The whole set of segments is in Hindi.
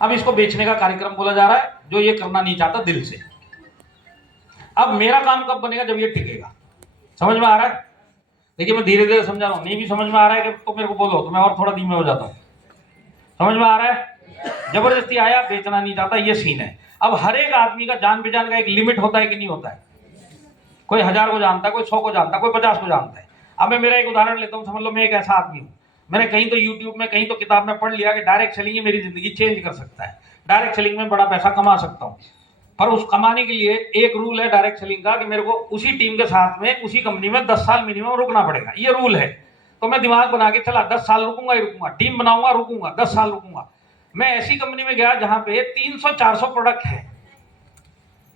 अब इसको बेचने का कार्यक्रम बोला जा रहा है, जो ये करना नहीं चाहता दिल से। अब मेरा काम कब बनेगा? जब ये टिकेगा। समझ में आ रहा है? देखिए मैं धीरे धीरे समझा रहा हूं, नहीं भी समझ में आ रहा है कि तो मेरे को बोलो, तो मैं और थोड़ा धीमे हो जाता हूं। समझ में आ रहा है? जबरदस्ती आया, बेचना नहीं चाहता, ये सीन है। अब हर एक आदमी का जान पहचान का एक लिमिट होता है कि नहीं होता है? कोई 1000 को जानता है, कोई 100 को जानता है, कोई 50 को जानता है। अब मैं मेरा एक उदाहरण लेता हूं, समझ लो मैं एक ऐसा आदमी हूं, मैंने कहीं तो यूट्यूब में, कहीं तो किताब में पढ़ लिया कि डायरेक्ट सेलिंग मेरी जिंदगी चेंज कर सकता है, डायरेक्ट सेलिंग में बड़ा पैसा कमा सकता हूं। पर उस कमाने के लिए एक रूल है डायरेक्ट सेलिंग का, कि मेरे को उसी टीम के साथ में, उसी कंपनी में 10 साल मिनिमम रुकना पड़ेगा, ये रूल है। तो मैं दिमाग बना के चला, 10 साल रुकूंगा ही रुकूंगा, टीम बनाऊंगा, रुकूंगा, 10 साल रुकूंगा। मैं ऐसी कंपनी में गया जहां पे 300-400 प्रोडक्ट है।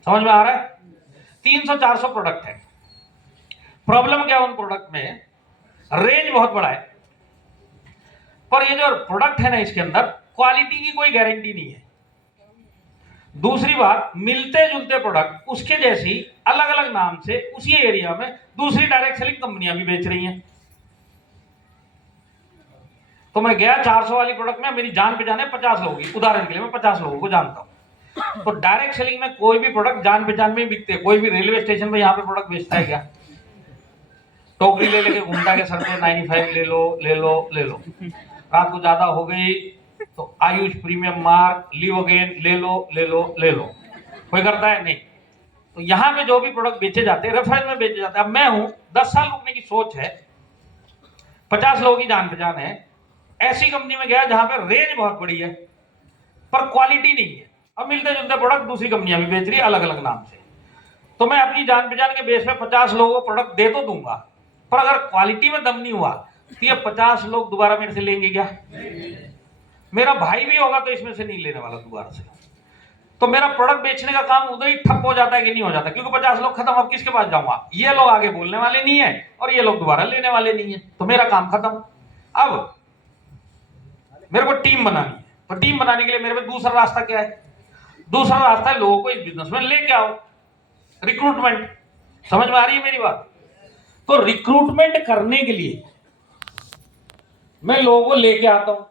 समझ में आ रहा है? 300-400 प्रोडक्ट है। प्रॉब्लम क्या है उन प्रोडक्ट में? रेंज बहुत बड़ा है, पर ये जो प्रोडक्ट है ना, इसके अंदर क्वालिटी की कोई गारंटी नहीं है। दूसरी बात, मिलते जुलते प्रोडक्ट उसके जैसी अलग अलग नाम से उसी एरिया में दूसरी डायरेक्ट सेलिंग कंपनियां भी बेच रही हैं। तो मैं गया 400 वाली प्रोडक्ट में, मेरी जान पहचान है 50 लोगों की, उदाहरण के लिए मैं 50 लोगों को जानता हूं। तो डायरेक्ट सेलिंग में कोई भी प्रोडक्ट जान पहचान में बिकते। कोई भी रेलवे स्टेशन पे यहाँ पे प्रोडक्ट बेचता है क्या? टोकरी ले लेके घूमता है सर पे 95 ले लो, ले लो, ले लो। रात को ज्यादा हो गई तो Ayush premium mark, live again, ले लो, ले लो, ले लो। कोई करता है? नहीं। तो यहाँ पे जो भी प्रोडक्ट बेचे जाते हैं, रेफरेंस में बेचे जाते हैं। अब मैं हूं, 10 साल रुकने की सोच है, 50 लोगों की जान पहचान है, ऐसी कंपनी में गया जहां पे रेंज बहुत बड़ी है पर क्वालिटी नहीं है। अब मिलते जुलते प्रोडक्ट दूसरी कंपनियां भी बेच रही है अलग अलग नाम से। तो मैं अपनी जान पहचान के बेस पे 50 लोगों को प्रोडक्ट दे तो दूंगा, पर अगर क्वालिटी में दम नहीं हुआ तो ये 50 लोग दोबारा मेरे से लेंगे क्या? मेरा भाई भी होगा तो इसमें से नहीं लेने वाला दोबारा से। तो मेरा प्रोडक्ट बेचने का काम उधर ही ठप हो जाता है कि नहीं हो जाता? क्योंकि 50 लोग खत्म, अब किसके पास जाऊंगा? ये लोग आगे बोलने वाले नहीं है और ये लोग दोबारा लेने वाले नहीं है, तो मेरा काम खत्म। अब मेरे को टीम बनानी है, तो टीम बनाने के लिए मेरे पे दूसरा रास्ता क्या है? दूसरा रास्ता है लोगों को इस बिजनेस में लेके आओ, रिक्रूटमेंट। समझ में आ रही है मेरी बात? तो रिक्रूटमेंट करने के लिए मैं लोगों को लेके आता हूं।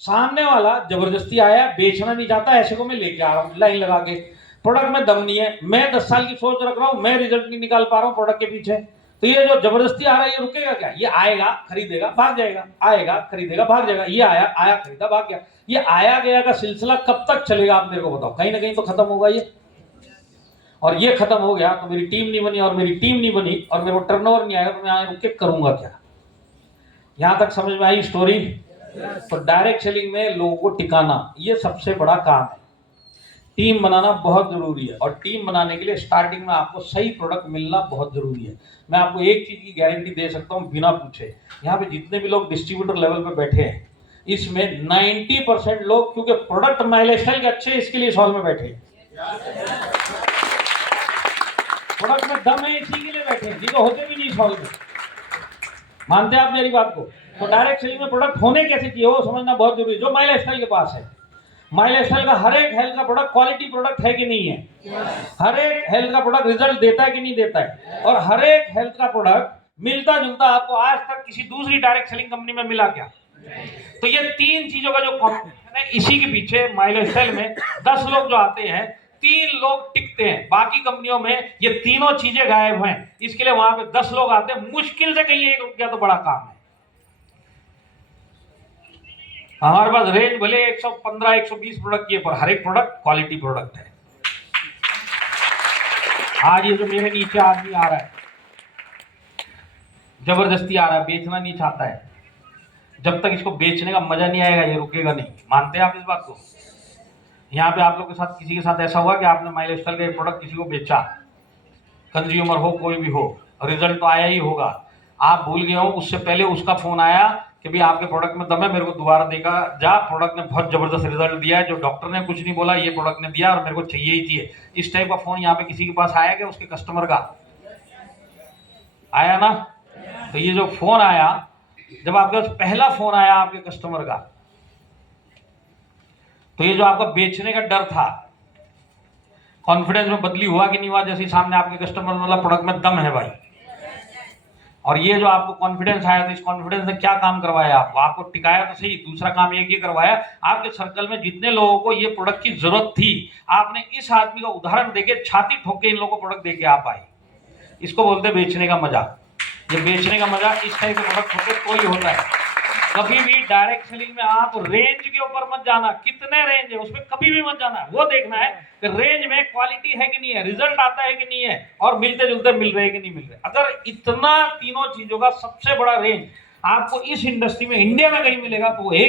सामने वाला जबरदस्ती आया, बेचना नहीं चाहता, ऐसे को मैं लेके आ रहा हूं लाइन लगा के। प्रोडक्ट में दम नहीं है, मैं 10 साल की सोच रख रहा हूं, मैं रिजल्ट नहीं निकाल पा रहा हूं प्रोडक्ट के पीछे। तो ये जो जबरदस्ती आ रहा है, ये रुकेगा क्या? ये आएगा, खरीदेगा, भाग जाएगा, आएगा, खरीदेगा, भाग जाएगा। ये आया, आया, खरीदा, भाग गया। ये आया गया का सिलसिला कब तक चलेगा आप मेरे को बताओ? कहीं ना कहीं तो खत्म होगा ये। और ये खत्म हो गया तो मेरी टीम नहीं बनी, और मेरी टीम नहीं बनी और मेरे को टर्नओवर नहीं आएगा, तो मैं रुक के करूंगा क्या? यहां तक समझ में आई स्टोरी? तो डायरेक्ट सेलिंग में लोगों को टिकाना, ये सबसे बड़ा काम है। टीम बनाना बहुत जरूरी है, और टीम बनाने के लिए स्टार्टिंग में आपको सही प्रोडक्ट मिलना बहुत जरूरी है। मैं आपको एक चीज की गारंटी दे सकता हूं बिना पूछे, यहाँ पे जितने भी लोग डिस्ट्रीब्यूटर लेवल पे बैठे हैं, इसमें 90% लोग, क्योंकि प्रोडक्ट माइलस्टाइल के अच्छे, इसके लिए हॉल में बैठे हैं। प्रोडक्ट में दम है, इसी के लिए बैठे हैं, जिनको होते भी नहीं हॉल में। मानते हैं आप मेरी बात को? तो डायरेक्ट सेलिंग में प्रोडक्ट होने कैसे चाहिए वो समझना बहुत जरूरी है। जो माई लाइफस्टाइल के पास है, माई लाइफस्टाइल का हर एक हेल्थ का प्रोडक्ट क्वालिटी प्रोडक्ट है कि नहीं है? हर एक हेल्थ का प्रोडक्ट रिजल्ट देता है कि नहीं देता है? और हर एक हेल्थ का प्रोडक्ट मिलता जुलता आपको आज तक किसी दूसरी डायरेक्ट सेलिंग कंपनी में मिला क्या? तो ये तीन चीजों का जो कॉम्बिनेशन है, इसी के पीछे माई लाइफस्टाइल में 10 लोग जो आते हैं, 3 लोग टिकते हैं। बाकी कंपनियों में ये तीनों चीजें गायब हैं, इसके लिए वहां पे 10 लोग आते हैं। मुश्किल से कहीं एक रुक गया तो बड़ा काम है। हमारे पास रेंज भले 115-120 प्रोडक्ट की है, पर हर एक प्रोडक्ट क्वालिटी प्रोडक्ट है। आज ये जो मेरे नीचे आदमी आ रहा है, जबरदस्ती आ रहा है, बेचना नहीं चाहता है, जब तक इसको बेचने का मजा नहीं आएगा ये रुकेगा नहीं। मानते हैं आप इस बात को? यहाँ पे आप लोग के साथ, किसी के साथ ऐसा हुआ कि आपने माई लाइफस्टाइल का एक प्रोडक्ट किसी को बेचा, कंज्यूमर हो कोई भी हो, रिजल्ट तो आया ही होगा, आप भूल गए हो, उससे पहले उसका फोन आया कि भाई आपके प्रोडक्ट में दम है, मेरे को दोबारा देगा जा, प्रोडक्ट ने बहुत जबरदस्त रिजल्ट दिया है, जो डॉक्टर ने कुछ नहीं बोला, ये प्रोडक्ट ने दिया और मेरे को चाहिए ही चाहिए। इस टाइप का फोन यहाँ पे किसी के पास आया क्या? उसके कस्टमर का आया ना? तो ये जो फोन आया, जब आपके पास पहला फोन आया आपके कस्टमर का, तो ये जो आपका बेचने का डर था, कॉन्फिडेंस में बदली हुआ कि नहीं हुआ? जैसे सामने आपके कस्टमर, मतलब प्रोडक्ट में दम है भाई, और ये जो आपको कॉन्फिडेंस आया तो इस कॉन्फिडेंस ने क्या काम करवाया, आपको टिकाया तो सही, दूसरा काम ये करवाया आपके सर्कल में जितने लोगों को ये प्रोडक्ट की जरूरत थी, आपने इस आदमी का उदाहरण देके छाती ठोक के इन लोगों को प्रोडक्ट देके आप आए। इसको बोलते हैं बेचने का मजा। ये बेचने का मजा इस टाइप के प्रोडक्ट होते तो ही होता है। कभी भी डायरेक्ट सेलिंग में आप रेंज के ऊपर मत जाना, कितने रेंज है उसमें कभी भी मत जाना। वो देखना है कि रेंज में क्वालिटी है कि नहीं है, रिजल्ट आता है कि नहीं है, और मिलते जुलते मिल रहे कि नहीं मिल रहे। अगर इतना तीनों चीजों का सबसे बड़ा रेंज आपको इस इंडस्ट्री में इंडिया में कहीं मिलेगा तो वो एक